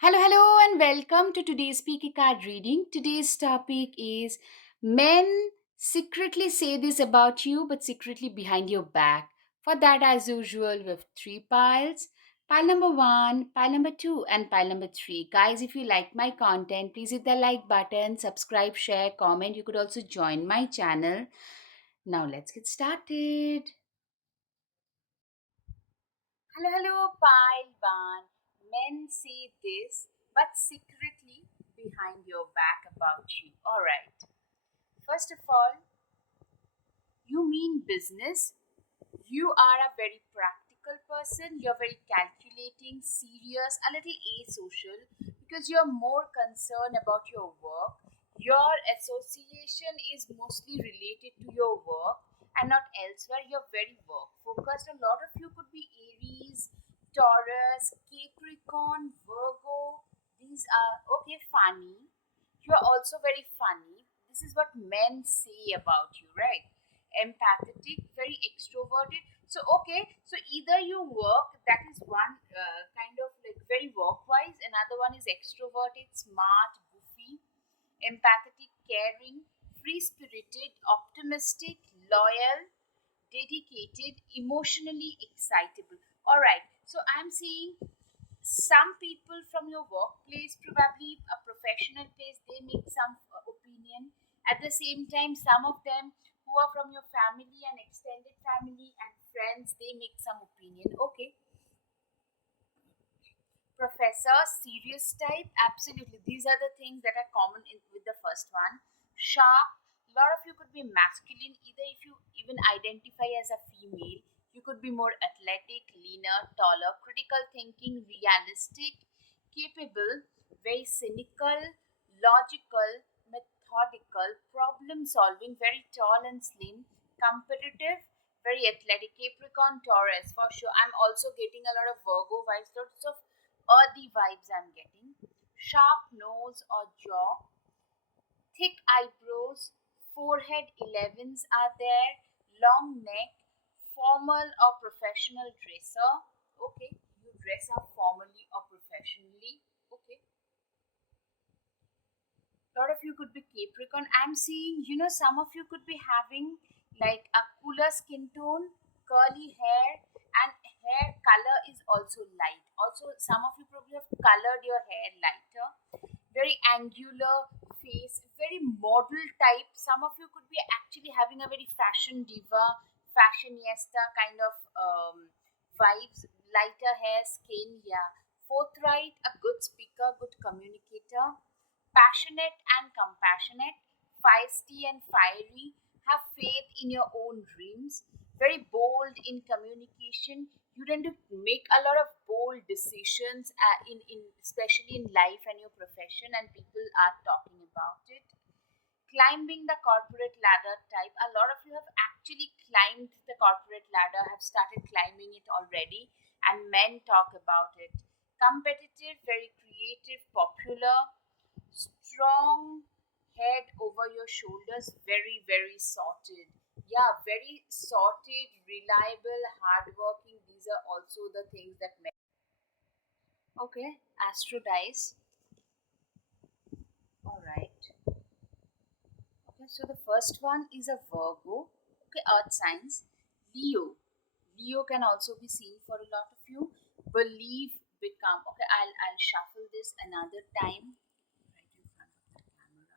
Hello, hello, and welcome to today's Speaker Card reading. Today's topic is men secretly say this about you, but secretly behind your back. For that, as usual, we have three piles. Pile number one, pile number two, and pile number three. Guys, if you like my content, please hit the like button, subscribe, share, comment. You could also join my channel. Now, let's get started. Hello, hello, pile one. Men say this, but secretly behind your back about you. Alright. First of all, you mean business. You are a very practical person. You're very calculating, serious, a little asocial because you're more concerned about your work. Your association is mostly related to your work and not elsewhere. You're very work focused. A lot of you could be Aries, Taurus, Capricorn, Virgo. These are okay, funny. You're also very funny. This is what men say about you, right? Empathetic, very extroverted. So, okay, so either you work, that is one kind of like very work wise, another one is extroverted, smart, goofy, empathetic, caring, free spirited, optimistic, loyal, dedicated, emotionally excitable. All right, so I'm seeing some people from your workplace, probably a professional place, they make some opinion. At the same time, some of them who are from your family and extended family and friends, they make some opinion. Okay, professor, serious type, absolutely. These are the things that are common with the first one. Sharp, a lot of you could be masculine, either if you even identify as a female, you could be more athletic, leaner, taller, critical thinking, realistic, capable, very cynical, logical, methodical, problem solving, very tall and slim, competitive, very athletic. Capricorn, Taurus, for sure. I'm also getting a lot of Virgo vibes, lots of earthy vibes I'm getting. Sharp nose or jaw, thick eyebrows, forehead 11s are there, long neck, formal or professional dresser. Okay, you dress up formally or professionally. Okay, a lot of you could be Capricorn. I'm seeing, some of you could be having like a cooler skin tone, curly hair, and hair color is also light. Also, some of you probably have colored your hair lighter. Very angular face, very model type. Some of you could be actually having a very fashion diva, fashionista kind of vibes. Lighter hair, skin, yeah. Forthright, a good speaker, good communicator, passionate and compassionate, feisty and fiery, have faith in your own dreams, very bold in communication. You tend to make a lot of bold decisions in especially in life and your profession, and people are talking about it. Climbing the corporate ladder type, a lot of you have actually climbed the corporate ladder, have started climbing it already, and men talk about it. Competitive, very creative, popular, strong head over your shoulders, very, very sorted. Yeah, very sorted, reliable, hardworking. These are also the things that men. Okay, Astro dice. All right. Okay, so the first one is a Virgo. Okay, earth signs. Leo. Leo can also be seen for a lot of you. Believe, become. Okay, I'll shuffle this another time. Right in front of the camera.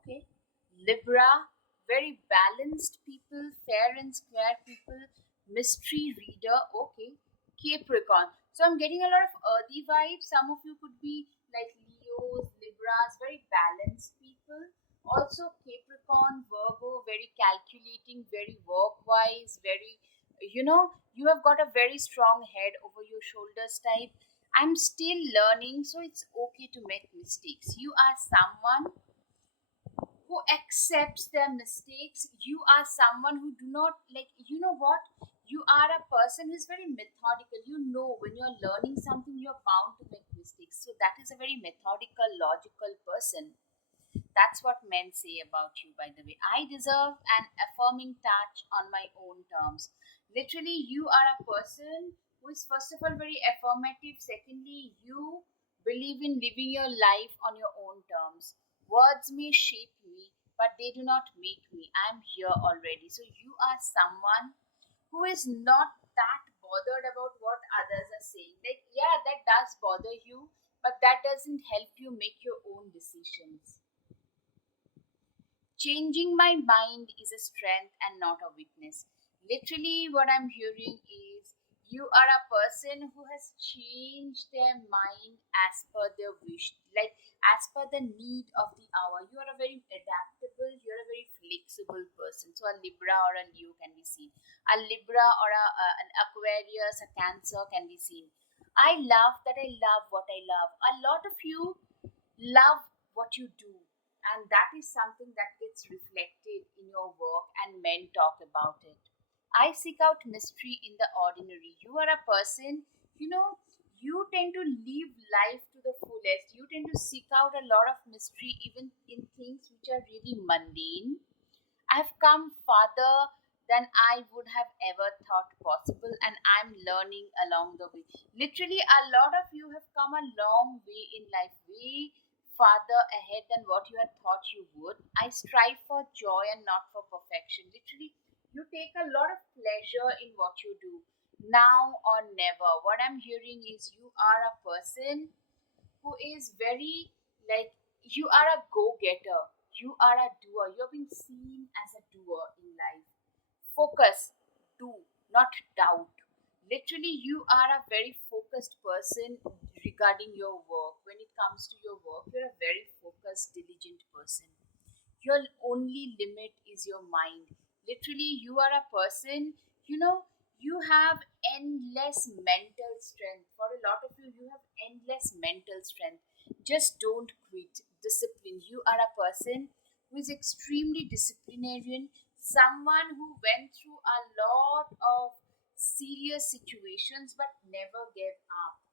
Okay. Libra, very balanced people, fair and square people, mystery reader. Okay. Capricorn. So I'm getting a lot of earthy vibes. Some of you could be like Leos, Libras, very balanced people. Also Capricorn, Virgo, very calculating, very work wise, very, you have got a very strong head over your shoulders type. I'm still learning, so it's okay to make mistakes. You are someone who accepts their mistakes. You are someone who do not like, you know what? You are a person who is very methodical. You know, when you're learning something, you're bound to make mistakes. So that is a very methodical, logical person. That's what men say about you, by the way. I deserve an affirming touch on my own terms. Literally, you are a person who is first of all very affirmative. Secondly, you believe in living your life on your own terms. Words may shape me, but they do not make me. I'm here already. So you are someone who is not that bothered about what others are saying. Like, yeah, that does bother you, but that doesn't help you make your own decisions. Changing my mind is a strength and not a weakness. Literally, what I'm hearing is you are a person who has changed their mind as per their wish, like as per the need of the hour. You are a very adaptable, you're a very flexible person. So, a Libra or a Leo can be seen, a Libra or an Aquarius, a Cancer can be seen. I love that I love what I love. A lot of you love what you do, and that is something that gets reflected in your work, and men talk about it. I seek out mystery in the ordinary. You are a person, you know, you tend to live life to the fullest. You tend to seek out a lot of mystery even in things which are really mundane. I've come farther than I would have ever thought possible, and I'm learning along the way. Literally, a lot of you have come a long way in life, way farther ahead than what you had thought you would. I strive for joy and not for perfection. Literally, you take a lot of pleasure in what you do. Now or never. What I'm hearing is you are a person who is very, like, you are a go-getter, you are a doer, you're being seen as a doer in life. Focus, do, not doubt. Literally, you are a very focused person regarding your work. When it comes to your work, you're a very focused, diligent person. Your only limit is your mind. Literally, you are a person, you know, you have endless mental strength. For a lot of you, you have endless mental strength. Just don't quit. Discipline. You are a person who is extremely disciplinarian, someone who went through a lot of serious situations but never gave up.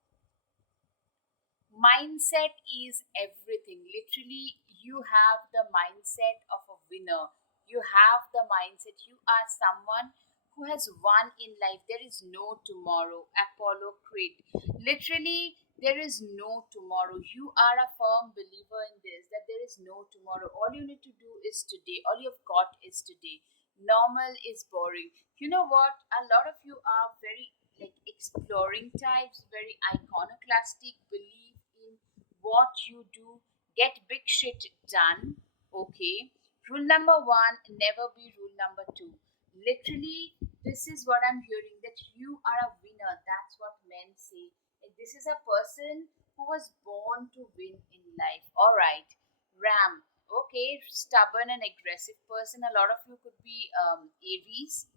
Mindset is everything. Literally, you have the mindset of a winner. You have the mindset. You are someone who has won in life. There is no tomorrow. Apollo Creed. Literally, there is no tomorrow. You are a firm believer in this, that there is no tomorrow. All you need to do is today. All you've got is today. Normal is boring. You know what? A lot of you are very, like, exploring types, very iconoclastic, believe in what you do, get big shit done. Okay. Rule number one, never be rule number two. Literally, this is what I'm hearing, that you are a winner. That's what men say. Like, this is a person who was born to win in life. All right. Ram. Okay, stubborn and aggressive person. A lot of you could be Aries,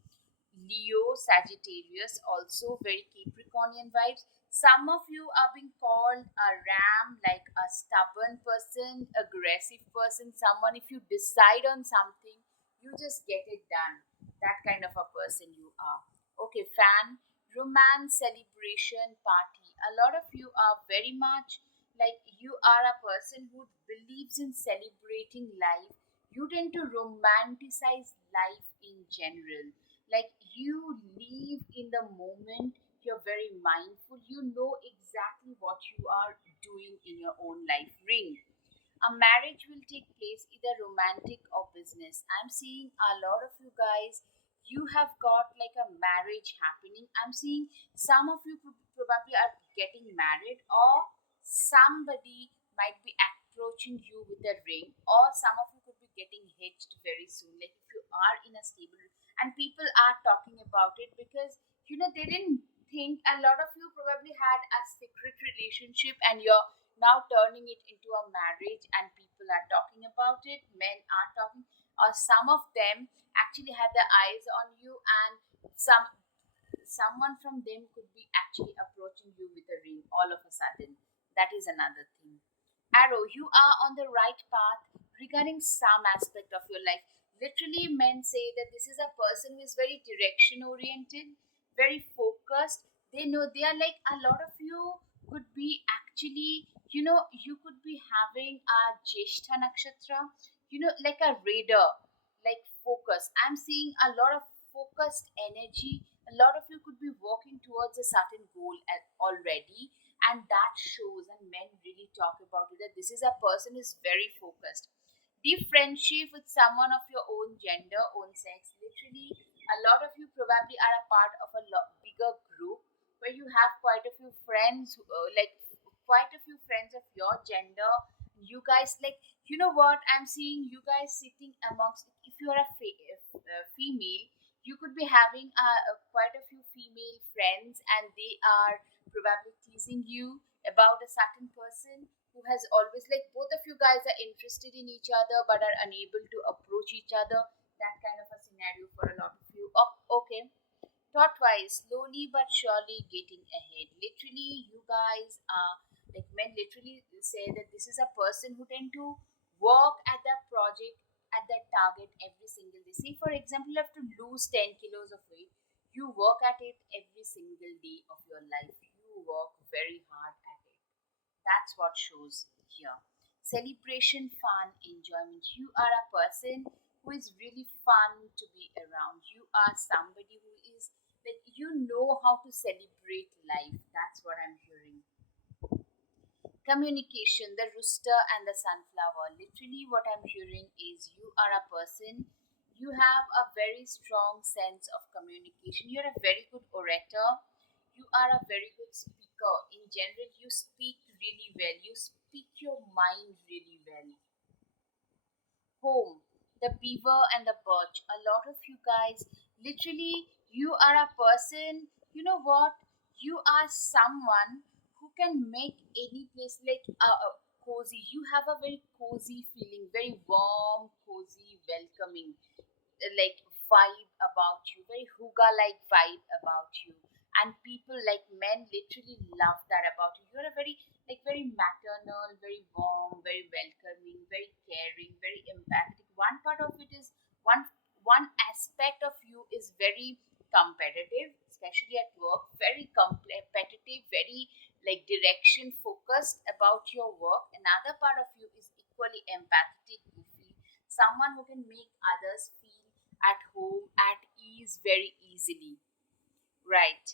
Leo, Sagittarius, also very Capricornian vibes. Some of you are being called a ram, like a stubborn person, aggressive person, someone, if you decide on something, you just get it done. That kind of a person you are. Okay, fan, romance, celebration, party. A lot of you are very much like, you are a person who believes in celebrating life. You tend to romanticize life in general. Like, you live in the moment, you're very mindful, you know exactly what you are doing in your own life. Ring. A marriage will take place, either romantic or business. I'm seeing a lot of you guys, you have got like a marriage happening. I'm seeing some of you probably are getting married, or somebody might be approaching you with a ring, or some of you could be getting hitched very soon. Like, if you are in a stable, and people are talking about it because, they didn't think, a lot of you probably had a secret relationship and you're now turning it into a marriage, and people are talking about it, men are talking, or some of them actually had their eyes on you, and someone from them could be actually approaching you with a ring all of a sudden. That is another thing. Arrow, you are on the right path regarding some aspect of your life. Literally, men say that this is a person who is very direction oriented, very focused. They know, they are like, a lot of you could be actually, you could be having a Jeshta nakshatra, like a radar, like focus. I'm seeing a lot of focused energy, A lot of you could be working towards a certain goal already, and that shows, and men really talk about it, that this is a person who is very focused. Deep friendship with someone of your own gender, own sex. Literally, a lot of you probably are a part of a bigger group where you have quite a few friends, quite a few friends of your gender. You guys, like, you know what? I'm seeing you guys sitting amongst. If you are female, you could be having quite a few female friends, and they are probably teasing you about a certain person who has always, like, both of you guys are interested in each other but are unable to approach each other. That kind of a scenario for a lot of you. Oh, okay. Thought twice, slowly but surely getting ahead. Literally, you guys are, like, men literally say that this is a person who tend to work at that project, at that target every single day. See, for example, you have to lose 10 kilos of weight. You work at it every single day of your life. You work very hard at it. That's what shows here. Celebration, fun, enjoyment. You are a person who is really fun to be around. You are somebody who is, like, you know how to celebrate life. That's what I'm hearing. Communication, the rooster and the sunflower. Literally, what I'm hearing is you are a person, you have a very strong sense of communication. You're a very good orator. You are a very good speaker. In general, you speak really well. You speak your mind really well. Home, the beaver and the birch. A lot of you guys, literally, you are a person, you know what? You are someone who can make any place like cozy. You have a very cozy feeling, very warm, cozy, welcoming, like, vibe about you, very hooga like vibe about you. And people, like men, literally love that about you. You're a very, like, very maternal, very warm, very welcoming, very caring, very empathic. One part of it is, one aspect of you is very competitive, especially at work, very competitive, very, like, direction focused about your work. Another part of you is equally empathetic, goofy, someone who can make others feel at home, at ease very easily. Right.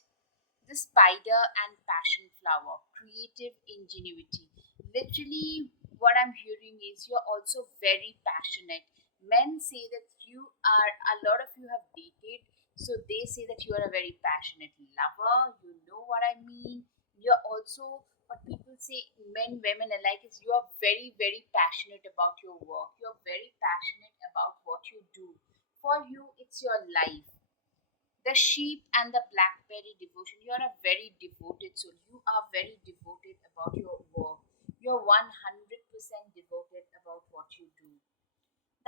The spider and passion flower, creative ingenuity. Literally, what I'm hearing is you're also very passionate. Men say that you are, a lot of you have dated, so they say that you are a very passionate lover. You know what I mean? You're also, what people say, men, women alike, is you are very, very passionate about your work. You're very passionate about what you do. For you, it's your life. The sheep and the blackberry devotion. You are a very devoted soul. You are very devoted about your work. You're 100% devoted about what you do.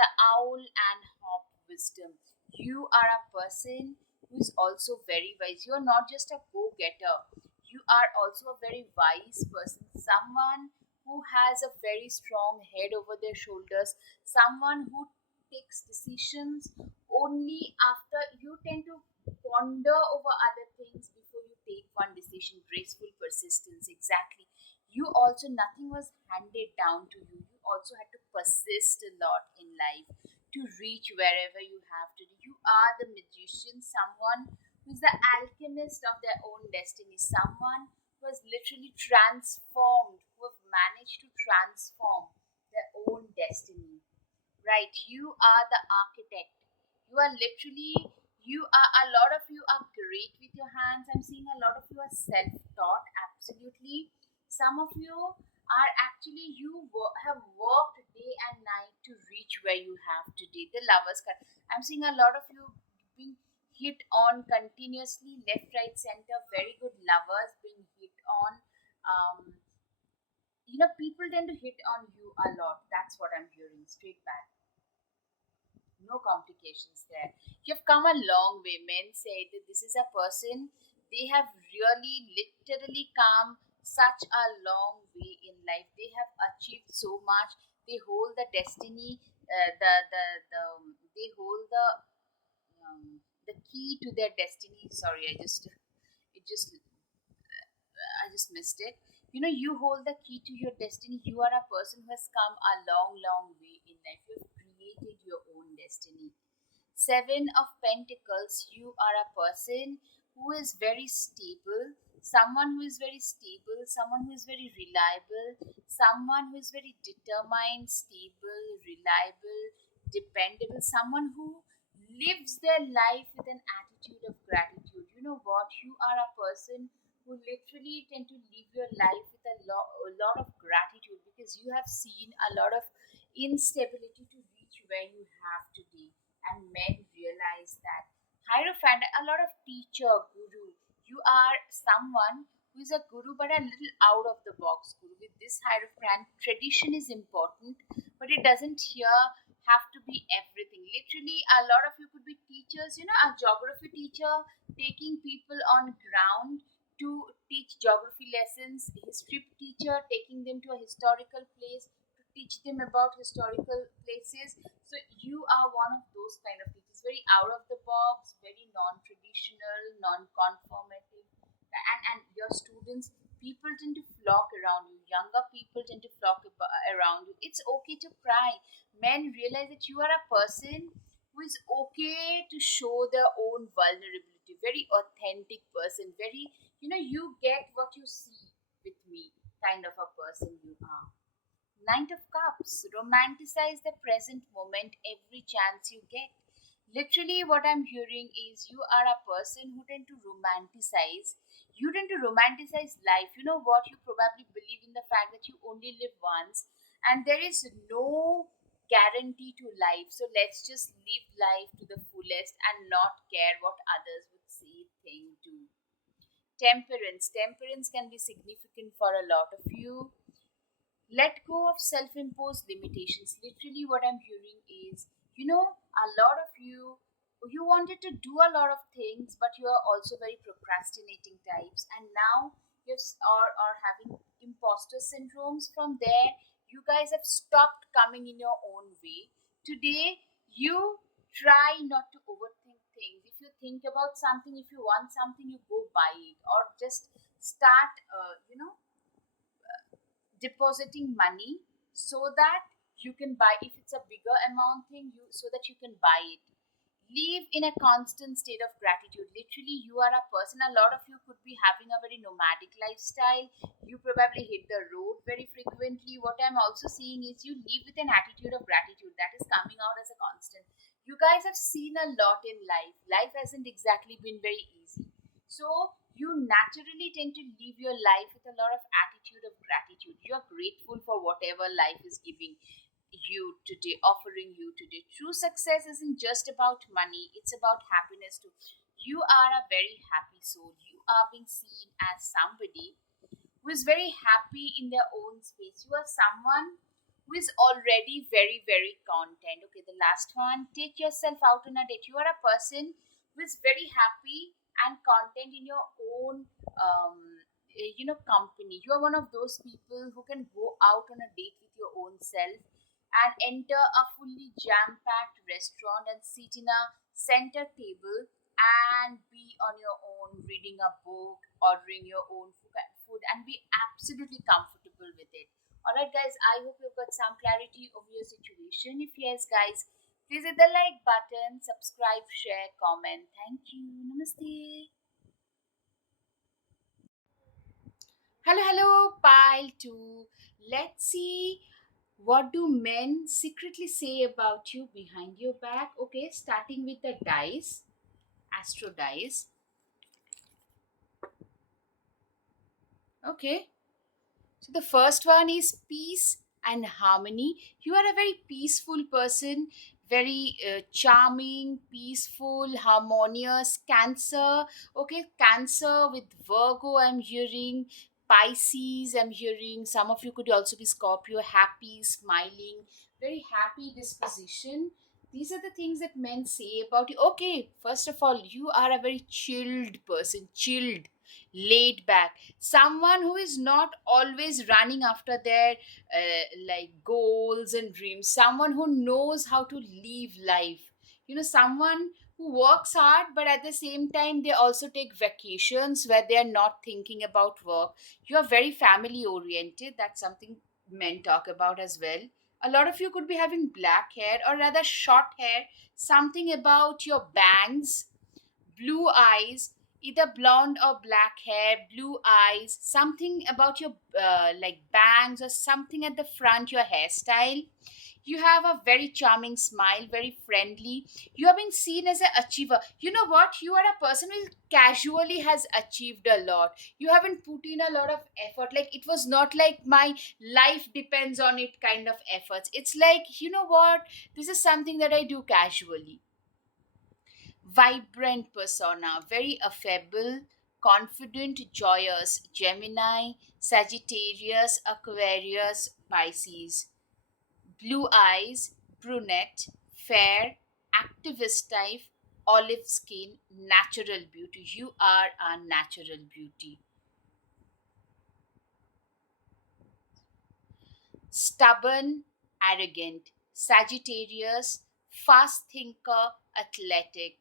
The owl and hop wisdom. You are a person who is also very wise. You are not just a go getter, you are also a very wise person. Someone who has a very strong head over their shoulders, someone who takes decisions only after you tend to ponder over other things before you take one decision. Graceful persistence, exactly. You also, nothing was handed down to you. You also had to persist a lot in life to reach wherever you have to. You are the magician, someone who's the alchemist of their own destiny, someone who has literally transformed, who have managed to transform their own destiny. Right, you are the architect. You are literally, you are, a lot of you are great with your hands. I'm seeing a lot of you are self-taught, absolutely. Some of you are actually, have worked day and night to reach where you have today. The lovers card. I'm seeing a lot of you being hit on continuously, left, right, center. Very good lovers being hit on. Um, people tend to hit on you a lot. That's what I'm hearing straight back. No complications there. You've come a long way. Men say that this is a person, they have really literally come such a long way in life. They have achieved so much. They hold the destiny, they hold the key to their destiny. Sorry, I just missed it. You hold the key to your destiny. You are a person who has come a long, long way in life. You have created your own destiny. Seven of Pentacles, you are a person who is very stable, someone who is very stable, someone who is very reliable, someone who is very determined, stable, reliable, dependable, someone who lives their life with an attitude of gratitude. You know what? You are a person who literally tend to live your life with a lot of gratitude because you have seen a lot of instability to reach where you have today. And men realize that. Hierophant, a lot of teacher, guru. You are someone who is a guru but a little out of the box guru. With this Hierophant, tradition is important, but it doesn't here have to be everything. Literally, a lot of you could be teachers, a geography teacher taking people on ground to teach geography lessons, history teacher taking them to a historical place to teach them about historical places. So you are one of those kind of teachers, very out of the box, very non-traditional, non-conformative, and your students, people tend to flock around you. Younger people tend to flock around you. It's okay to cry. Men realize that you are a person who is okay to show their own vulnerability. Very authentic person. Very, you get what you see with me kind of a person you are. Knight of Cups, romanticize the present moment every chance you get. Literally, what I'm hearing is you are a person who tend to romanticize. You tend to romanticize life. You know what? You probably believe in the fact that you only live once and there is no guarantee to life. So let's just live life to the fullest and not care what others would say, think, do. Temperance. Temperance can be significant for a lot of you. Let go of self imposed limitations. Literally, what I'm hearing is, a lot of you wanted to do a lot of things, but you are also very procrastinating types, and now are having imposter syndromes from there. You guys have stopped coming in your own way. Today, you try not to overthink things. If you think about something, if you want something, you go buy it, or just start, depositing money so that you can buy, if it's a bigger amount thing, you so that you can buy it. Live in a constant state of gratitude. Literally, you are a person, a lot of you could be having a very nomadic lifestyle. You probably hit the road very frequently. What I'm also seeing is you live with an attitude of gratitude that is coming out as a constant. You guys have seen a lot in life hasn't exactly been very easy, so you naturally tend to live your life with a lot of attitude of gratitude. You're grateful for whatever life is giving you today, offering you today. True success isn't just about money, it's about happiness too. You are a very happy soul. You are being seen as somebody who is very happy in their own space. You are someone who is already very, very content. Okay, the last one, take yourself out on a date. You are a person who is very happy and content in your own company. You are one of those people who can go out on a date with your own self and enter a fully jam-packed restaurant and sit in a center table and be on your own, reading a book, ordering your own food, and be absolutely comfortable with it. Alright, guys, I hope you've got some clarity of your situation. If yes, guys, please hit the like button, subscribe, share, comment. Thank you. Namaste. Hello, hello, pile 2. Let's see, what do men secretly say about you behind your back? Okay, starting with the dice, astro dice. Okay, so the first one is peace and harmony. You are a very peaceful person, very charming, peaceful, harmonious. Cancer, okay, Cancer with Virgo, I'm hearing. Pisces, I'm hearing. Some of you could also be Scorpio, happy, smiling, very happy disposition. These are the things that men say about you. Okay, first of all, you are a very chilled person, chilled, laid back, someone who is not always running after their like goals and dreams, someone who knows how to live life, someone who works hard but at the same time they also take vacations where they are not thinking about work. You are very family oriented. That's something men talk about as well. A lot of you could be having black hair or rather short hair, something about your bangs, blue eyes, either blonde or black hair, blue eyes, something about your like bangs or something at the front, your hairstyle. You have a very charming smile, very friendly. You are being seen as an achiever. You know what? You are a person who casually has achieved a lot. You haven't put in a lot of effort. Like it was not like my life depends on it kind of efforts. It's like, you know what? This is something that I do casually. Vibrant persona, very affable, confident, joyous, Gemini, Sagittarius, Aquarius, Pisces. Blue eyes, brunette, fair, activist type, olive skin, natural beauty. You are a natural beauty. Stubborn, arrogant, Sagittarius, fast thinker, athletic.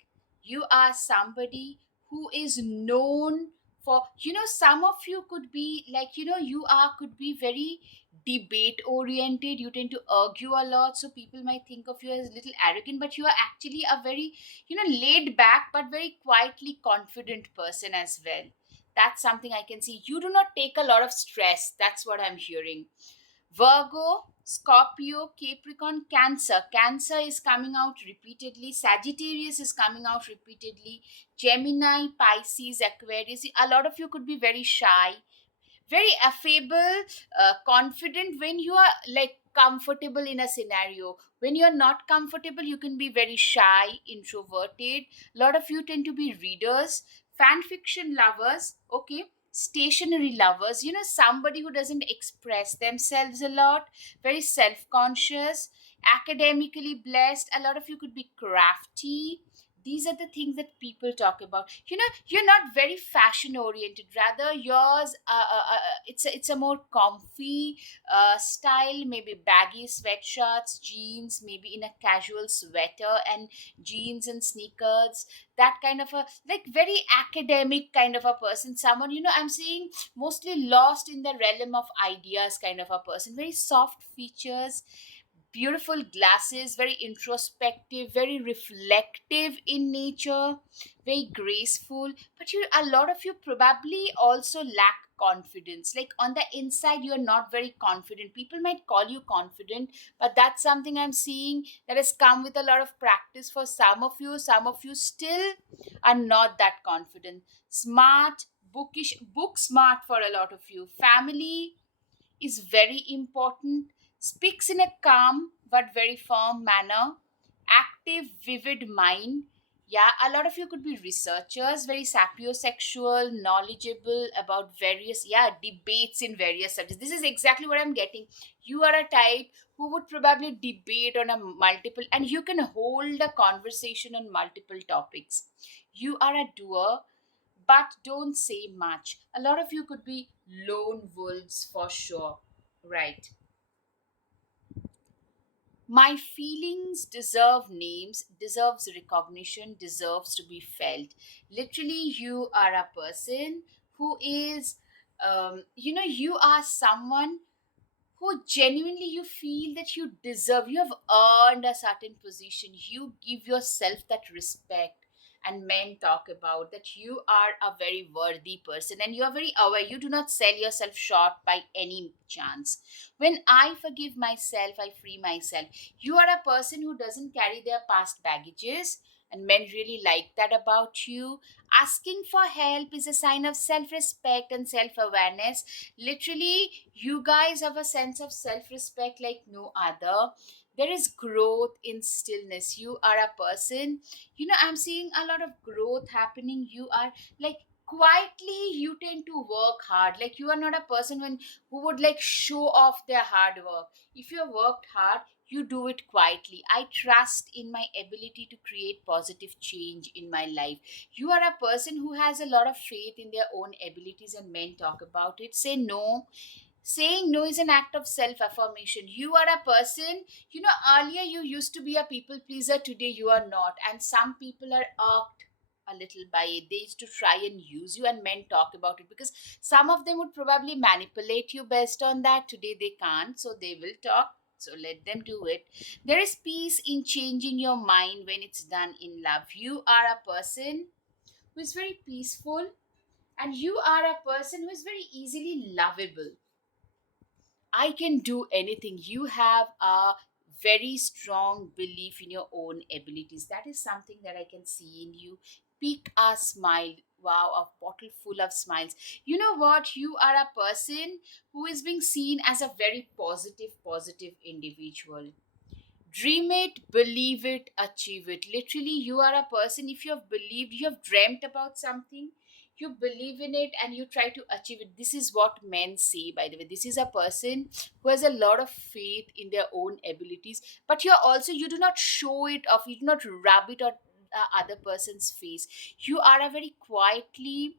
You are somebody who is known for, some of you could be like, you are could be very debate oriented. You tend to argue a lot, so people might think of you as a little arrogant, but you are actually a very, laid back but very quietly confident person as well. That's something I can see. You do not take a lot of stress. That's what I'm hearing. Virgo, Scorpio, Capricorn, Cancer. Cancer is coming out repeatedly. Sagittarius is coming out repeatedly. Gemini, Pisces, Aquarius. A lot of you could be very shy, very affable, confident when you are like comfortable in a scenario. When you're not comfortable, you can be very shy, introverted. A lot of you tend to be readers, fan fiction lovers, okay, stationary lovers, somebody who doesn't express themselves a lot, very self conscious, academically blessed. A lot of you could be crafty. These are the things that people talk about. You're not very fashion oriented, rather yours it's a more comfy style, maybe baggy sweatshirts, jeans, maybe in a casual sweater and jeans and sneakers. That kind of a, like, very academic kind of a person, someone, I'm seeing mostly lost in the realm of ideas kind of a person, very soft features, beautiful glasses, very introspective, very reflective in nature, very graceful. But a lot of you probably also lack confidence. Like on the inside, you're not very confident. People might call you confident, but that's something I'm seeing that has come with a lot of practice for some of you. Some of you still are not that confident. Smart, bookish, book smart for a lot of you. Family is very important, speaks in a calm but very firm manner, active, vivid mind. Yeah, a lot of you could be researchers, very sapiosexual, knowledgeable about various, yeah, debates in various subjects. This is exactly what I'm getting. You are a type who would probably debate on a multiple, and you can hold a conversation on multiple topics. You are a doer, but don't say much. A lot of you could be lone wolves for sure. Right. My feelings deserve names, deserves recognition, deserves to be felt. Literally, you are a person who is, you are someone who genuinely you feel that you deserve, you have earned a certain position, you give yourself that respect. And men talk about that you are a very worthy person and you are very aware, you do not sell yourself short by any chance. When I forgive myself, I free myself. You are a person who doesn't carry their past baggages, and men really like that about you. Asking for help is a sign of self respect and self awareness. Literally, you guys have a sense of self respect like no other. There is growth in stillness. You are a person, I'm seeing a lot of growth happening. You are like, quietly you tend to work hard. Like you are not a person who would like show off their hard work. If you have worked hard, you do it quietly. I trust in my ability to create positive change in my life. You are a person who has a lot of faith in their own abilities, and men talk about it. Say no. Saying no is an act of self affirmation. You are a person, earlier you used to be a people pleaser, today you are not. And some people are irked a little by it. They used to try and use you, and men talk about it because some of them would probably manipulate you based on that. Today they can't, so they will talk. So let them do it. There is peace in changing your mind when it's done in love. You are a person who is very peaceful, and you are a person who is very easily lovable. I can do anything. You have a very strong belief in your own abilities. That is something that I can see in you. Pick a smile. Wow, a bottle full of smiles. You know what? You are a person who is being seen as a very positive individual. Dream it, believe it, achieve it. Literally, you are a person, if you have believed, you have dreamt about something, you believe in it, and you try to achieve it. This is what men say, by the way. This is a person who has a lot of faith in their own abilities, but you're also, you do not show it off, you do not rub it on the other person's face. You are a very quietly,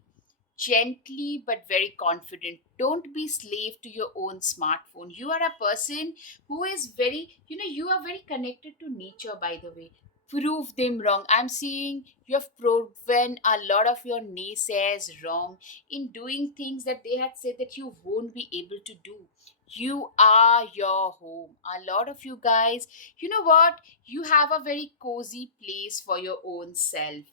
gently but very confident. Don't be slave to your own smartphone. You are a person who is very, you are very connected to nature, by the way. Prove them wrong. I'm seeing you have proven a lot of your naysayers wrong in doing things that they had said that you won't be able to do. You are your home. A lot of you guys, you know what, you have a very cozy place for your own self.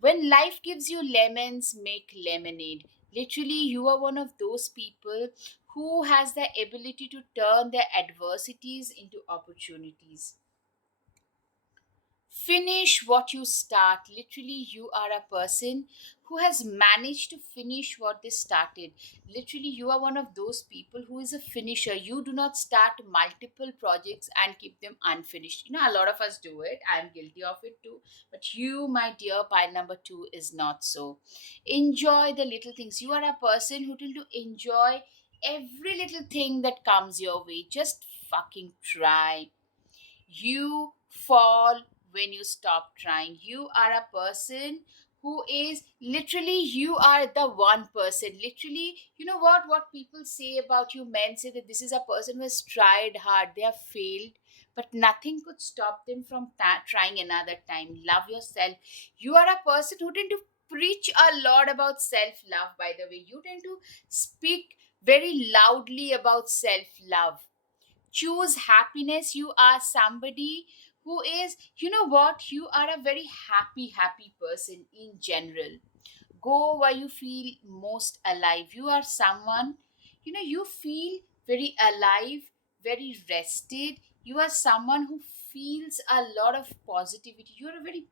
When life gives you lemons, make lemonade. Literally, you are one of those people who has the ability to turn their adversities into opportunities. Finish what you start. Literally, you are a person who has managed to finish what they started. Literally, you are one of those people who is a finisher. You do not start multiple projects and keep them unfinished. A lot of us do it. I'm guilty of it too. But you, my dear pile number two, is not so. Enjoy the little things. You are a person who tend to enjoy every little thing that comes your way. Just fucking try. You fall when you stop trying. You are a person who is, literally, you are the one person. Literally, you know what people say about you, men say that this is a person who has tried hard, they have failed, but nothing could stop them from trying another time. Love yourself. You are a person who tend to preach a lot about self love, by the way. You tend to speak very loudly about self love. Choose happiness. You are somebody who is, you know what, you are a very happy person in general. Go where you feel most alive. You are someone, you feel very alive, very rested. You are someone who feels a lot of positivity. You're a very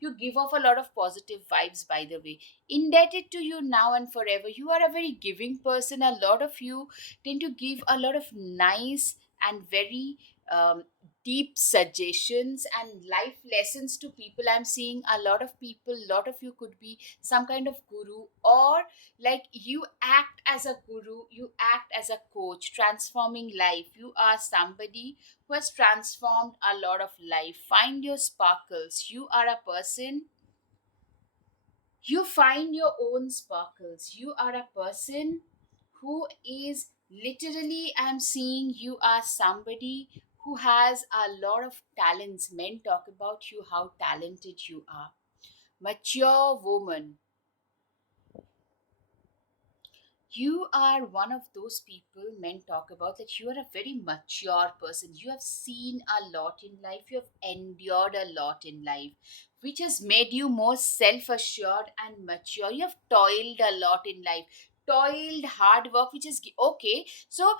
you give off a lot of positive vibes, by the way. Indebted to you now and forever. You are a very giving person. A lot of you tend to give a lot of nice and very deep suggestions and life lessons to people. I'm seeing a lot of people, a lot of you could be some kind of guru, or like you act as a guru, you act as a coach, transforming life. You are somebody who has transformed a lot of life. Find your sparkles. You are a person, you find your own sparkles. You are a person who is, literally, I'm seeing you are somebody who has a lot of talents. Men talk about you, how talented you are. Mature woman. You are one of those people men talk about, that you are a very mature person. You have seen a lot in life, you have endured a lot in life, which has made you more self assured and mature. You have toiled a lot in life, toiled hard work, which is okay. So,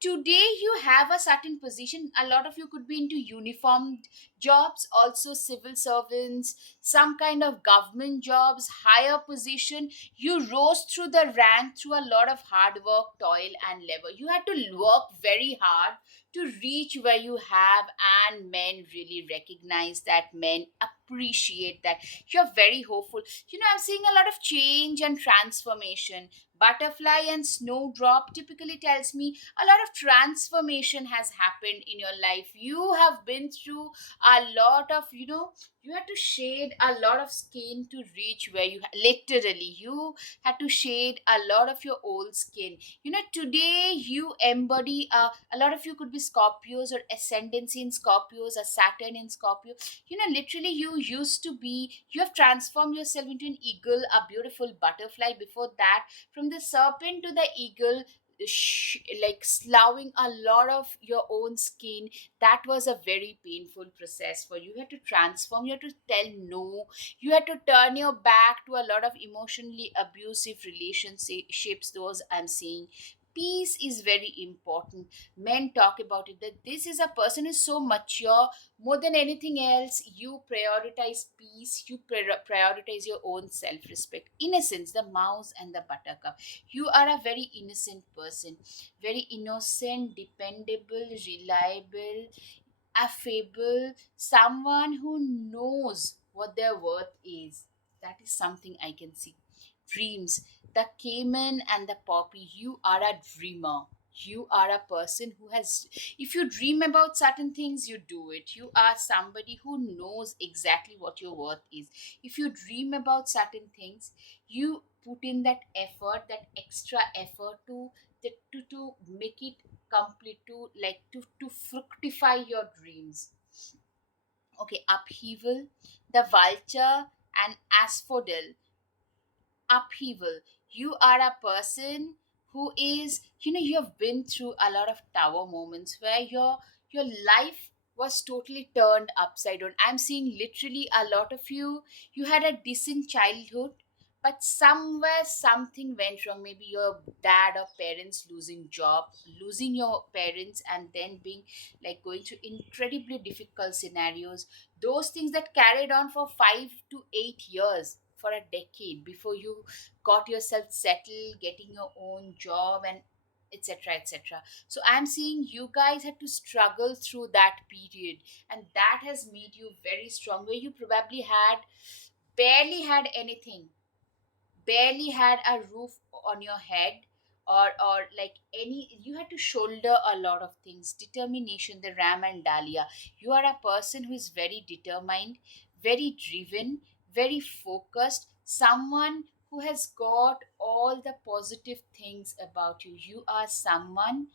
today you have a certain position. A lot of you could be into uniformed jobs, also civil servants, some kind of government jobs, higher position. You rose through the rank through a lot of hard work, toil, and labor. You had to work very hard to reach where you have, and men really recognize that. Men appreciate that. You're very hopeful. I'm seeing a lot of change and transformation. Butterfly and snowdrop typically tells me a lot of transformation has happened in your life. You have been through a lot of, you had to shade a lot of skin to reach where literally you had to shade a lot of your old skin. Today you embody, a lot of you could be Scorpios or ascendancy in Scorpios or Saturn in Scorpio. Literally, you have transformed yourself into an eagle, a beautiful butterfly. Before that, from the serpent to the eagle, like sloughing a lot of your own skin. That was a very painful process for you. You had to transform, you had to tell no, you had to turn your back to a lot of emotionally abusive relationships. Those I'm seeing, peace is very important. Men talk about it, that this is a person who's so mature. More than anything else, you prioritize peace, you prioritize your own self-respect. Innocence, the mouse and the buttercup. You are a very innocent person, very innocent, dependable, reliable, affable, someone who knows what their worth is. That is something I can see. Dreams, the cayman and the poppy, you are a dreamer. You are a person who has, if you dream about certain things, you do it. You are somebody who knows exactly what your worth is. If you dream about certain things, you put in that effort, that extra effort to make it complete, to like to fructify your dreams. Okay, upheaval, the vulture and asphodel. Upheaval, you are a person who is, you have been through a lot of tower moments where your life was totally turned upside down. I'm seeing literally a lot of you. You had a decent childhood, but somewhere something went wrong. Maybe your dad or parents losing job, losing your parents, and then being like going through incredibly difficult scenarios. Those things that carried on for 5 to 8 years, for a decade, before you got yourself settled, getting your own job, and etc. etc. So I'm seeing you guys had to struggle through that period, and that has made you very strong, where you probably had barely had anything, barely had a roof on your head, or like any, you had to shoulder a lot of things. Determination, the ram and dahlia. You are a person who is very determined, very driven, very focused, someone who has got all the positive things about you. You are someone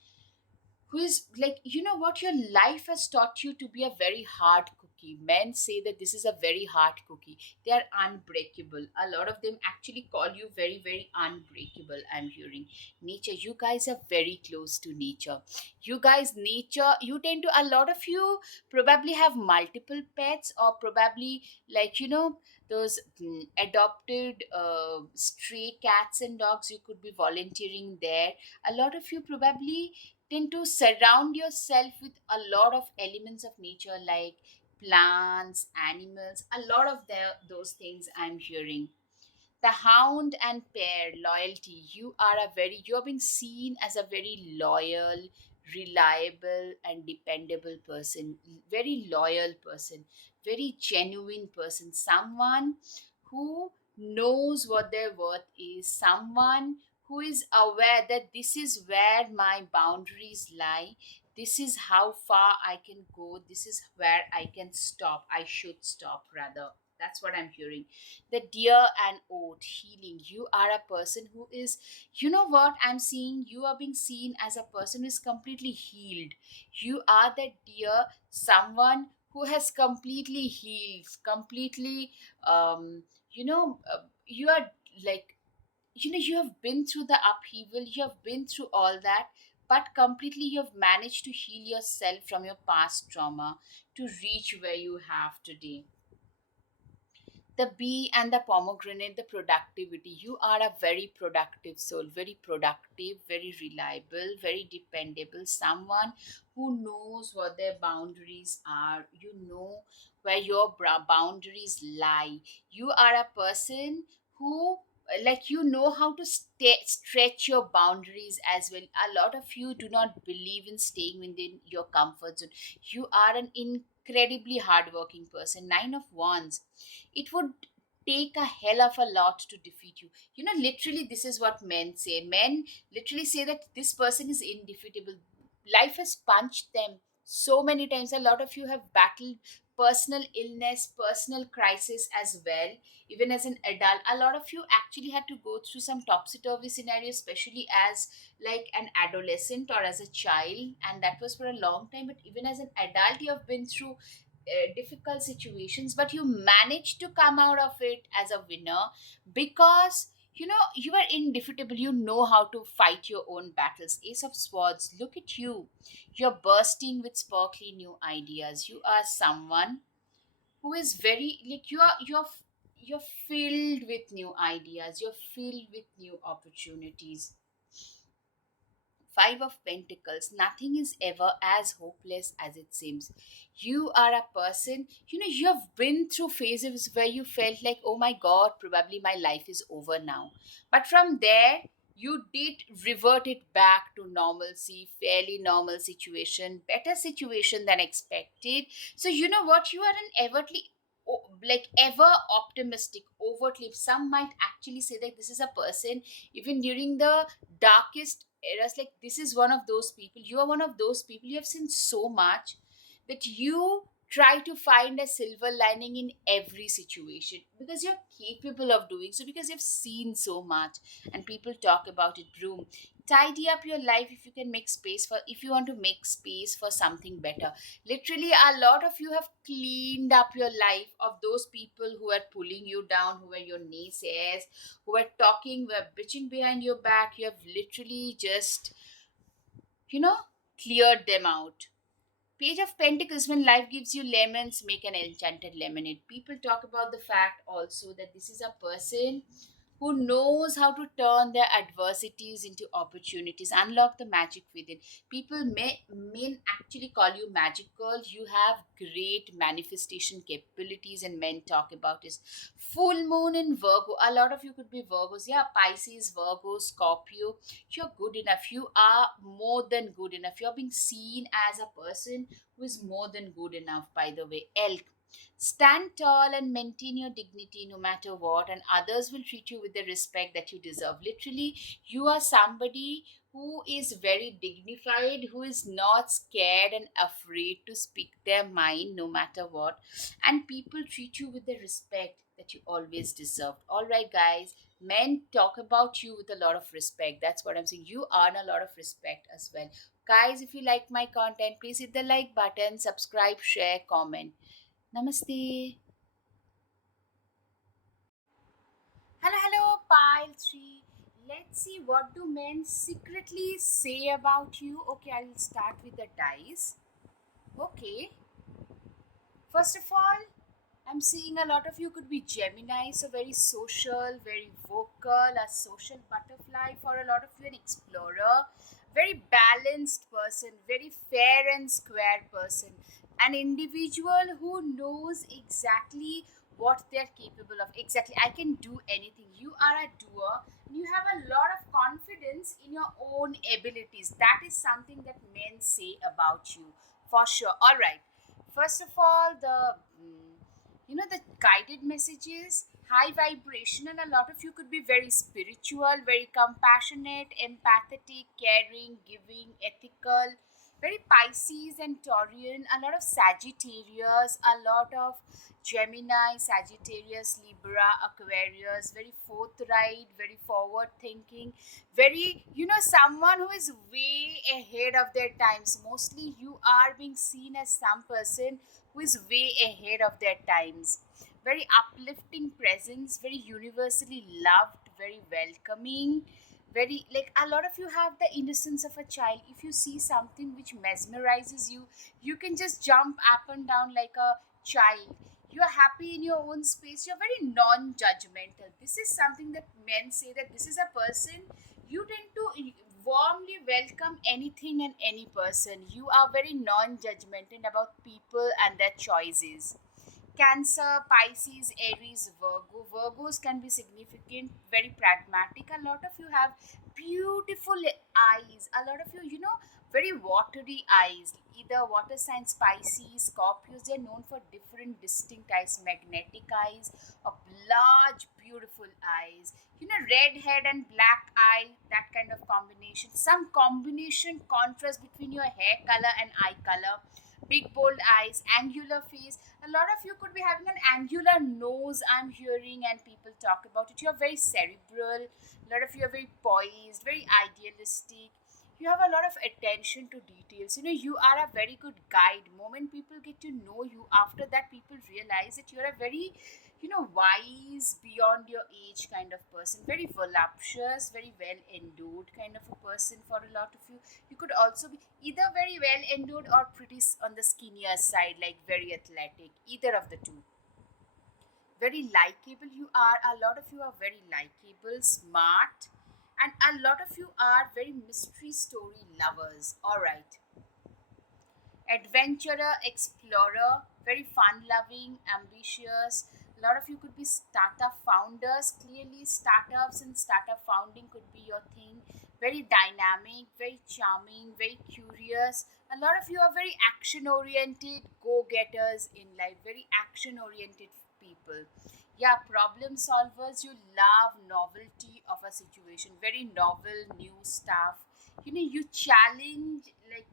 who is like, you know what, your life has taught you to be a very hard cookie. Men say that this is a very hard cookie. They are unbreakable. A lot of them actually call you very, very unbreakable. I'm hearing nature, you guys are very close to nature. You guys, nature, you tend to, a lot of you probably have multiple pets, or probably like, those adopted stray cats and dogs. You could be volunteering there. A lot of you probably tend to surround yourself with a lot of elements of nature, like plants, animals, a lot of those things I'm hearing. The hound and pair, loyalty. You are a very, you're being seen as a very loyal, reliable, and dependable person. Very loyal person, very genuine person, someone who knows what their worth is, someone who is aware that this is where my boundaries lie, this is how far I can go, this is where I can stop, I should stop rather. That's what I'm hearing. The deer and oat, healing. You are a person who is, you know what, I'm seeing you are being seen as a person who is completely healed. You are that deer, someone who has completely healed, completely, you are like, you have been through the upheaval, you have been through all that, but completely you have managed to heal yourself from your past trauma to reach where you have today. The bee and the pomegranate, the productivity. You are a very productive soul, very productive, very reliable, very dependable, someone who knows what their boundaries are. You know where your boundaries lie. You are a person who, like, you know how to stretch your boundaries as well. A lot of you do not believe in staying within your comfort zone. You are an incredibly hardworking person. Nine of wands, it would take a hell of a lot to defeat you. Literally, this is what men say. Men literally say that this person is indefeatable. Life has punched them so many times. A lot of you have battled personal illness, personal crisis as well. Even as an adult, a lot of you actually had to go through some topsy-turvy scenarios, especially as like an adolescent or as a child, and that was for a long time. But even as an adult, you have been through difficult situations, but you managed to come out of it as a winner, because You are indefeatable. You know how to fight your own battles. Ace of Swords, look at you. You're bursting with sparkly new ideas. You are someone who is very, like, you're filled with new ideas. You're filled with new opportunities. Five of Pentacles, nothing is ever as hopeless as it seems. You are a person, you have been through phases where you felt like, oh my God, probably my life is over now. But from there, you did revert it back to normalcy, fairly normal situation, better situation than expected. So, you know what? You are an overtly, like, ever optimistic, overtly. Some might actually say that this is a person, even during the darkest eras, like, this is one of those people. You are one of those people. You have seen so much that you try to find a silver lining in every situation because you're capable of doing so, because you've seen so much and people talk about it. Broom, tidy up your life. If you can make space for, if you want to make space for something better, literally a lot of you have cleaned up your life of those people who are pulling you down, who are your naysayers, who are talking, who are bitching behind your back. You have literally just, you know, cleared them out. Page of Pentacles, when life gives you lemons, make an enchanted lemonade. People talk about the fact also that this is a person who knows how to turn their adversities into opportunities, unlock the magic within. People may actually call you magical. You have great manifestation capabilities, and men talk about is full moon in Virgo. A lot of you could be Virgos, yeah, Pisces, Virgo, Scorpio. You're good enough. You are more than good enough. You're being seen as a person who is more than good enough, by the way. Elk, stand tall and maintain your dignity no matter what, and others will treat you with the respect that you deserve. Literally, you are somebody who is very dignified, who is not scared and afraid to speak their mind no matter what, and people treat you with the respect that you always deserved. All right, guys, men talk about you with a lot of respect. That's what I'm saying. You earn a lot of respect as well. Guys, if you like my content, please hit the like button, subscribe, share, comment. Namaste. Hello, hello, pile 3. Let's see, what do men secretly say about you. Okay, I'll start with the dice. Okay, first of all, I'm seeing a lot of you could be Gemini, so very social, very vocal, a social butterfly. For a lot of you, an explorer, very balanced person, very fair and square person, an individual who knows exactly what they're capable of. Exactly, I can do anything. You are a doer, and you have a lot of confidence in your own abilities. That is something that men say about you, for sure. All right. First of all, the guided messages, high vibrational. A lot of you could be very spiritual, very compassionate, empathetic, caring, giving, ethical, very Pisces and Taurian. A lot of Sagittarius, a lot of Gemini, Sagittarius, Libra, Aquarius, very forthright, very forward thinking, very, someone who is way ahead of their times. Mostly you are being seen as some person who is way ahead of their times. Very uplifting presence, very universally loved, very welcoming, very, like, a lot of you have the innocence of a child. If you see something which mesmerizes you, you can just jump up and down like a child. You're happy in your own space. You're very non-judgmental. This is something that men say, that this is a person you tend to warmly welcome anything and any person. You are very non-judgmental about people and their choices. Cancer, Pisces, Aries, Virgo. Virgos can be significant, very pragmatic. A lot of you have beautiful eyes. A lot of you, very watery eyes. Either water signs, Pisces, Scorpios, they're known for different distinct eyes, magnetic eyes, or large, beautiful eyes. Red head and black eye, that kind of combination. Some combination contrast between your hair color and eye color. Big bold eyes, angular face. A lot of you could be having an angular nose, I'm hearing, and people talk about it. You're very cerebral. A lot of you are very poised, very idealistic. You have a lot of attention to details. You are a very good guide. Moment people get to know you, after that people realize that you're a very wise beyond your age kind of person, very voluptuous, very well endowed kind of a person for a lot of you. You could also be either very well endowed or pretty on the skinnier side, like very athletic, either of the two. Very likable you are. A lot of you are very likable, smart, and a lot of you are very mystery story lovers. All right. Adventurer, explorer, very fun loving, ambitious. A lot of you could be startup founders. Clearly, startups and startup founding could be your thing. Very dynamic, very charming, very curious. A lot of you are very action oriented, go getters in life, very action oriented people. Yeah, problem solvers. You love novelty of a situation, very novel, new stuff. You challenge, like,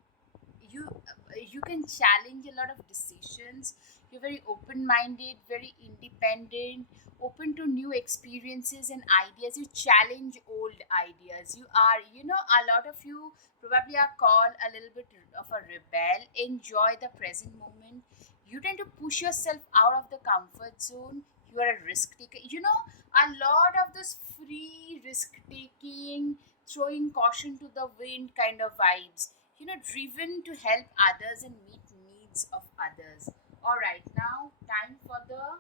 you can challenge a lot of decisions. You're very open minded, very independent, open to new experiences and ideas. You challenge old ideas. You are, a lot of you probably are called a little bit of a rebel. Enjoy the present moment. You tend to push yourself out of the comfort zone. You are a risk taker. A lot of this free risk taking, throwing caution to the wind kind of vibes. Driven to help others and meet needs of others. All right, now time for the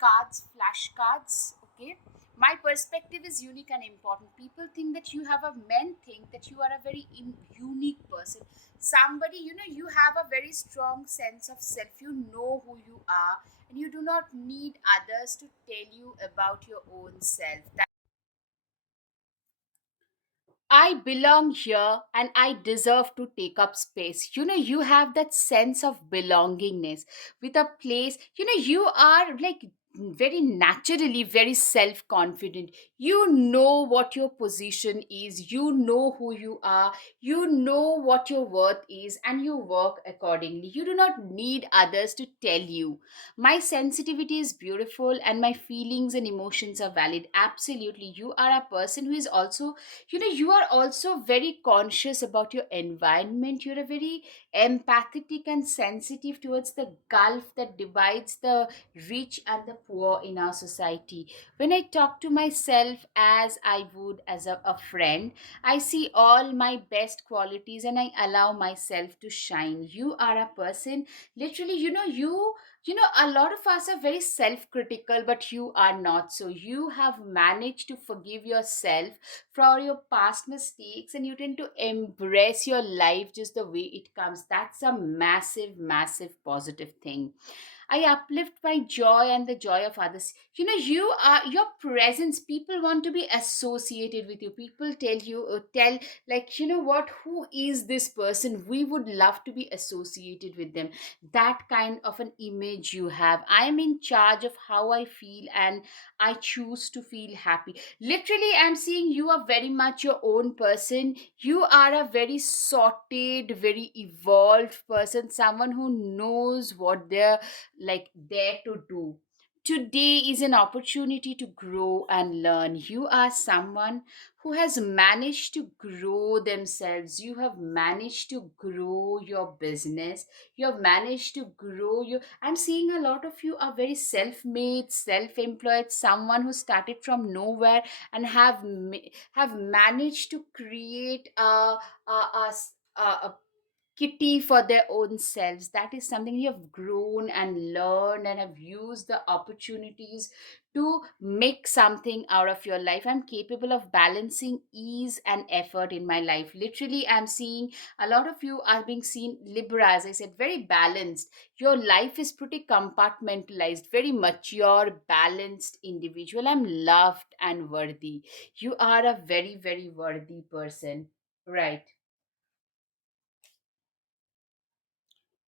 flashcards. Okay, my perspective is unique and important. People think that you have a men think that you are a very unique person. Somebody, you have a very strong sense of self. You know who you are, and you do not need others to tell you about your own self. I belong here and I deserve to take up space. You have that sense of belongingness with a place. You are like very naturally very self confident. You know what your position is, you know who you are, you know what your worth is, and you work accordingly. You do not need others to tell you. My sensitivity is beautiful and my feelings and emotions are valid. Absolutely. You are a person who is also, you are also very conscious about your environment. You're a very empathetic and sensitive towards the gulf that divides the rich and the poor in our society. When I talk to myself as I would as a friend, I see all my best qualities and I allow myself to shine. You are a person, literally, a lot of us are very self critical, but you are not. So you have managed to forgive yourself for your past mistakes and you tend to embrace your life just the way it comes. That's a massive, massive positive thing. I uplift my joy and the joy of others. You are your presence. People want to be associated with you. People tell, like, what, who is this person? We would love to be associated with them. That kind of an image you have. I am in charge of how I feel and I choose to feel happy. Literally, I'm seeing you are very much your own person. You are a very sorted, very evolved person, someone who knows what they're like there to do. Today is an opportunity to grow and learn. You are someone who has managed to grow themselves. You have managed to grow your business. You have managed to grow your. I'm seeing a lot of you are very self-made, self-employed, someone who started from nowhere and have managed to create a kitty for their own selves. That is something you have grown and learned and have used the opportunities to make something out of your life. I'm capable of balancing ease and effort in my life. Literally, I'm seeing a lot of you are being seen Libra, as I said, very balanced. Your life is pretty compartmentalized, very mature, balanced individual. I'm loved and worthy. You are a very, very worthy person, right?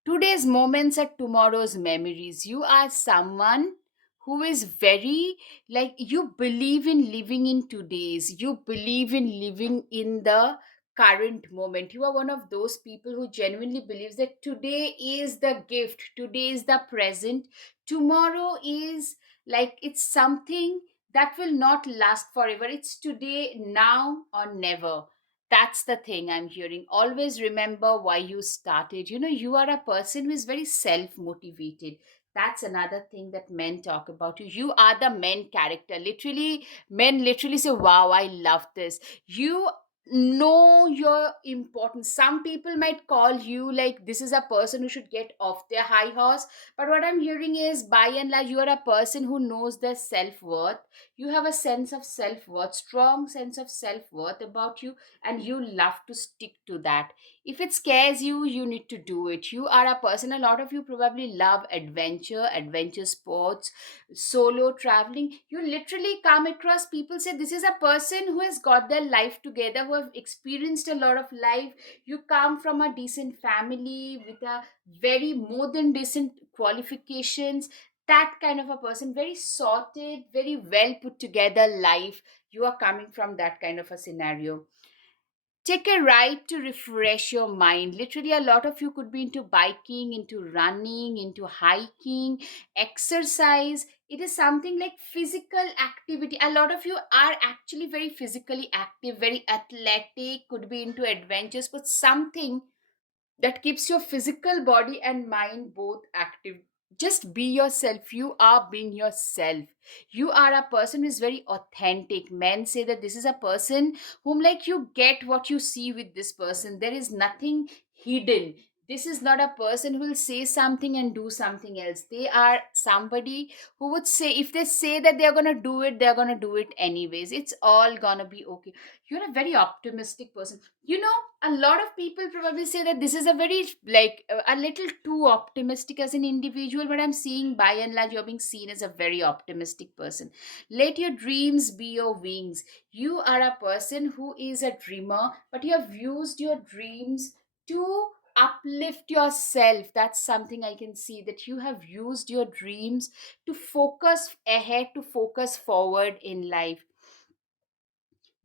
Today's moments are tomorrow's memories. You are someone who is very, like, you believe in living in today's, you believe in living in the current moment. You are one of those people who genuinely believes that today is the gift, today is the present, tomorrow is like it's something that will not last forever. It's today, now or never. That's the thing I'm hearing. Always remember why you started. You are a person who is very self motivated. That's another thing that men talk about you. You are the main character. Literally, men literally say, wow, I love this. You know your importance. Some people might call you like this is a person who should get off their high horse. But what I'm hearing is, by and large, you are a person who knows their self worth. You have a sense of self worth, strong sense of self worth about you, and you love to stick to that. If it scares you, you need to do it. You are a person, a lot of you probably love adventure sports, solo traveling. You literally come across people say this is a person who has got their life together, who have experienced a lot of life. You come from a decent family with a very more than decent qualifications. That kind of a person, very sorted, very well put together life. You are coming from that kind of a scenario. Take a ride to refresh your mind. Literally, a lot of you could be into biking, into running, into hiking, exercise. It is something like physical activity. A lot of you are actually very physically active, very athletic, could be into adventures, but something that keeps your physical body and mind both active. Just be yourself. You are being yourself. You are a person who is very authentic. Men say that this is a person whom, like, you get what you see with this person. There is nothing hidden. This is not a person who will say something and do something else. They are somebody who would say, if they say that they're going to do it, they're going to do it anyways. It's all going to be okay. You're a very optimistic person. You know, a lot of people probably say that this is a very, like, a little too optimistic as an individual, but I'm seeing by and large you're being seen as a very optimistic person. Let your dreams be your wings. You are a person who is a dreamer, but you have used your dreams to uplift yourself. That's something I can see, that you have used your dreams to focus ahead, to focus forward in life.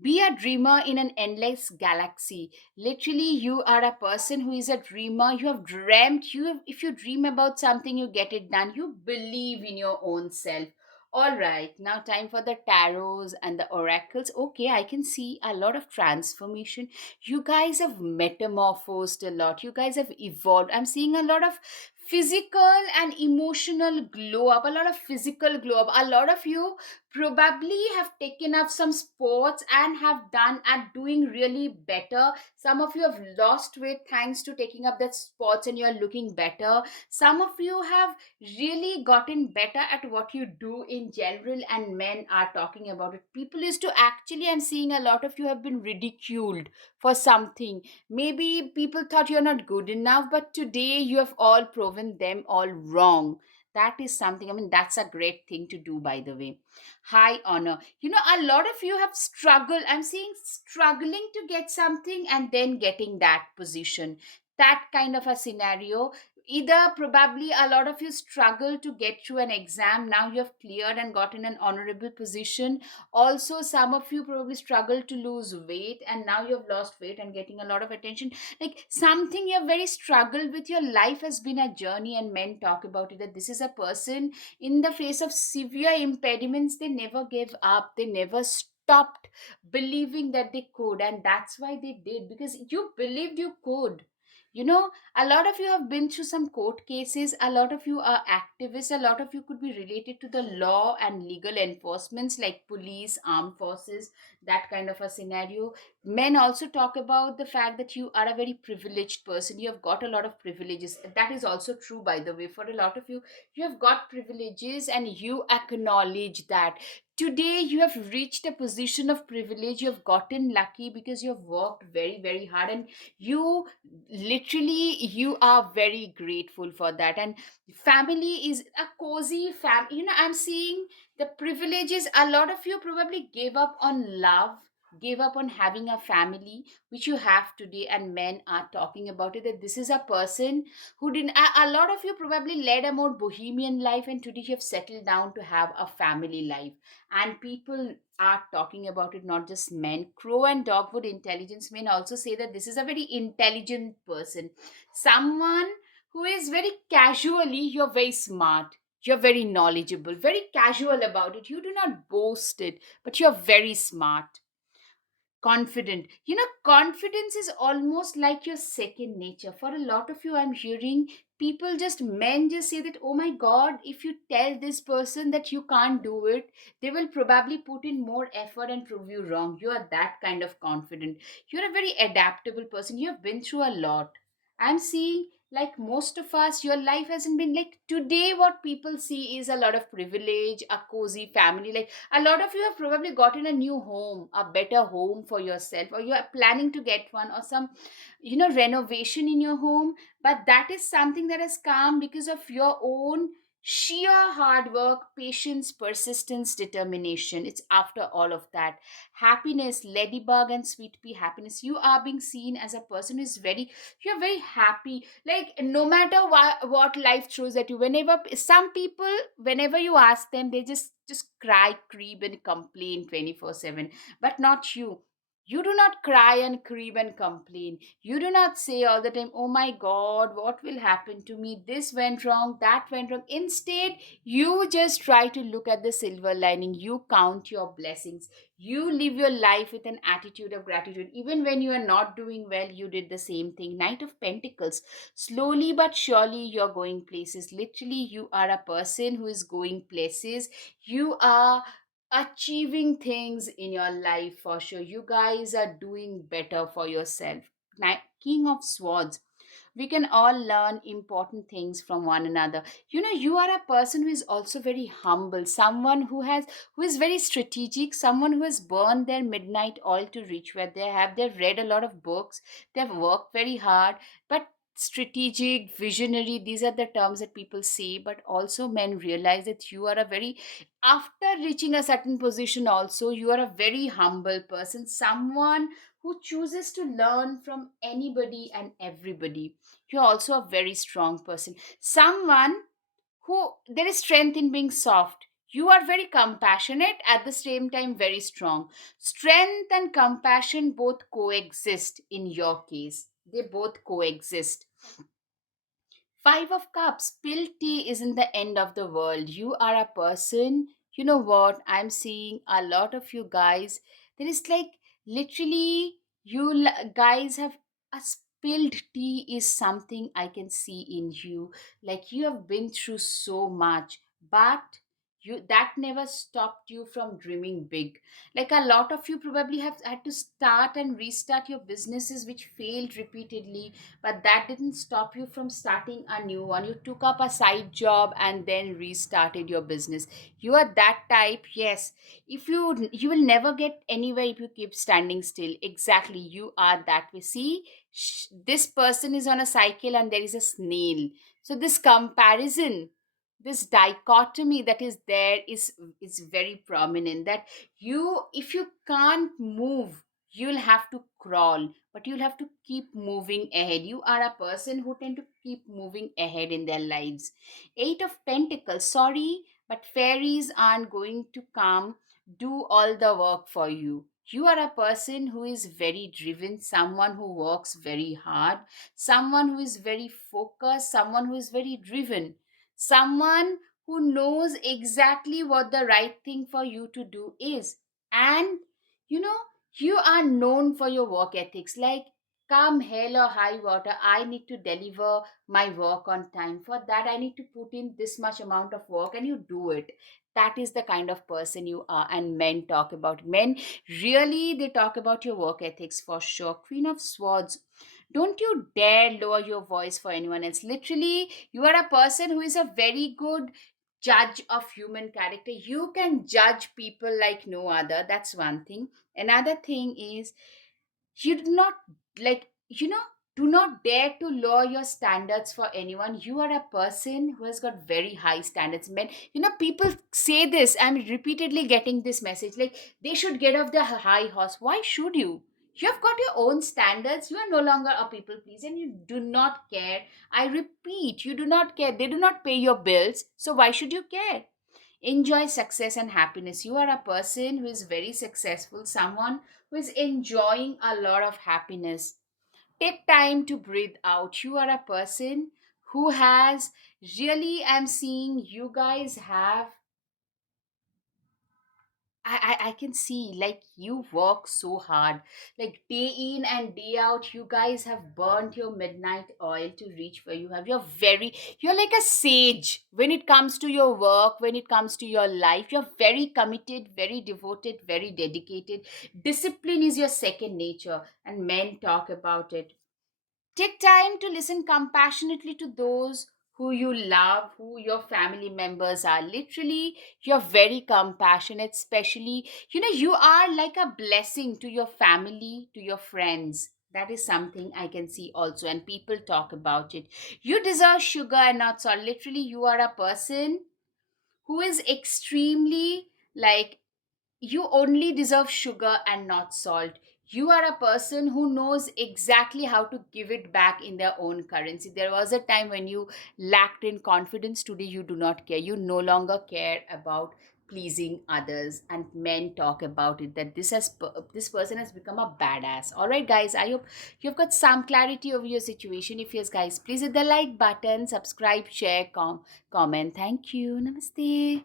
Be a dreamer in an endless galaxy. Literally, you are a person who is a dreamer. You have dreamt. If you dream about something, you get it done. You believe in your own self. All right, now time for the tarots and the oracles. Okay, I can see a lot of transformation. You guys have metamorphosed a lot. You guys have evolved. I'm seeing a lot of physical and emotional glow up, a lot of physical glow up. A lot of you probably have taken up some sports and have done at doing really better. Some of you have lost weight thanks to taking up that sports and you're looking better. Some of you have really gotten better at what you do in general, and men are talking about it. People used to actually, I'm seeing a lot of you have been ridiculed for something. Maybe people thought you're not good enough, but today you have all proven them all wrong. That is something, I mean, that's a great thing to do, by the way. High honor. You know, a lot of you have struggled. I'm seeing struggling to get something and then getting that position. That kind of a scenario. Either probably a lot of you struggle to get through an exam. Now you have cleared and gotten an honorable position. Also, some of you probably struggle to lose weight and now you have lost weight and getting a lot of attention. Like something you have very struggled with. Your life has been a journey, and men talk about it that this is a person in the face of severe impediments, they never gave up, they never stopped believing that they could, and that's why they did, because you believed you could. You know, a lot of you have been through some court cases, a lot of you are activists, a lot of you could be related to the law and legal enforcements like police, armed forces, that kind of a scenario. Men also talk about the fact that you are a very privileged person, you have got a lot of privileges. That is also true, by the way, for a lot of you. You have got privileges and you acknowledge that. Today you have reached a position of privilege, you have gotten lucky because you have worked very, very hard, and you literally, you are very grateful for that. And family is a cozy you know, I'm seeing the privileges. A lot of you probably gave up on love, gave up on having a family, which you have today, and men are talking about it that this is a person who didn't. A lot of you probably led a more bohemian life, and today you have settled down to have a family life, and people are talking about it, not just men. Crow and dogwood intelligence men also say that this is a very intelligent person, someone who is very casually, you're very smart, you're very knowledgeable, very casual about it, you do not boast it, but you're very smart. Confident. You know, confidence is almost like your second nature. For a lot of you, I'm hearing people just men just say that, oh my god, if you tell this person that you can't do it, they will probably put in more effort and prove you wrong. You are that kind of confident. You're a very adaptable person. You have been through a lot. I'm seeing, like most of us, your life hasn't been like today. What people see is a lot of privilege, a cozy family. Like a lot of you have probably gotten a new home, a better home for yourself, or you are planning to get one, or some, renovation in your home. But that is something that has come because of your own sheer hard work, patience, persistence, determination. It's after all of that. Happiness, ladybug and sweet pea happiness. You are being seen as a person who is very, you're very happy. Like no matter what life throws at you, whenever some people, whenever you ask them, they just cry, creep and complain 24/7. But not you. You do not cry and creep and complain. You do not say all the time, oh my god, what will happen to me? This went wrong, that went wrong. Instead, you just try to look at the silver lining. You count your blessings. You live your life with an attitude of gratitude. Even when you are not doing well, you did the same thing. Knight of Pentacles. Slowly but surely, you're going places. Literally, you are a person who is going places. You are achieving things in your life for sure. You guys are doing better for yourself. King of Swords. We can all learn important things from one another. You are a person who is also very humble, someone who is very strategic, someone who has burned their midnight oil to reach where they've read a lot of books, they've worked very hard. But strategic, visionary, these are the terms that people say. But also men realize that you are a very, after reaching a certain position also, you are a very humble person, someone who chooses to learn from anybody and everybody. You're also a very strong person, someone who, there is strength in being soft. You are very compassionate, at the same time very strong. Strength and compassion both coexist in your case. They both coexist. Five of Cups, spilled tea isn't the end of the world. You are a person, you know what? I'm seeing a lot of you guys. There is like literally, guys have a spilled tea is something I can see in you. Like you have been through so much, but that never stopped you from dreaming big. Like a lot of you probably have had to start and restart your businesses which failed repeatedly, but that didn't stop you from starting a new one. You took up a side job and then restarted your business. You are that type. Yes, if you will never get anywhere if you keep standing still. Exactly, you are that way. See, this person is on a cycle and there is a snail. So this comparison, this dichotomy that is there is very prominent. That you, if you can't move, you'll have to crawl, but you'll have to keep moving ahead. You are a person who tend to keep moving ahead in their lives. Eight of Pentacles. Sorry, but fairies aren't going to come do all the work for you. You are a person who is very driven, someone who works very hard, someone who is very focused, someone who is very driven, someone who knows exactly what the right thing for you to do is. And you know, you are known for your work ethics. Like, come hell or high water, I need to deliver my work on time. For that, I need to put in this much amount of work, and you do it. That is the kind of person you are. And men talk about, men really, they talk about your work ethics for sure. Queen of Swords. Don't you dare lower your voice for anyone else. Literally, you are a person who is a very good judge of human character. You can judge people like no other. That's one thing. Another thing is, you do not, like, do not dare to lower your standards for anyone. You are a person who has got very high standards. Men, people say this, I'm repeatedly getting this message, like they should get off the high horse. Why should you? You have got your own standards. You are no longer a people pleaser and you do not care. I repeat, you do not care. They do not pay your bills, so why should you care? Enjoy success and happiness. You are a person who is very successful, someone who is enjoying a lot of happiness. Take time to breathe out. You are a person who has, really, I'm seeing you guys have I can see, like, you work so hard, like day in and day out. You guys have burnt your midnight oil to reach where you have. You're like a sage when it comes to your work, when it comes to your life. You're very committed, very devoted, very dedicated. Discipline is your second nature, and men talk about it. Take time to listen compassionately to those who you love, who your family members are. Literally, you're very compassionate, especially, you are like a blessing to your family, to your friends. That is something I can see also, and people talk about it. You deserve sugar and not salt. Literally, you are a person who is extremely, like, you only deserve sugar and not salt. You are a person who knows exactly how to give it back in their own currency. There was a time when you lacked in confidence. Today, you do not care. You no longer care about pleasing others, and men talk about it that this person has become a badass. All right, guys, I hope you've got some clarity over your situation. If yes, guys, please hit the like button, subscribe, share, comment. Thank you. Namaste.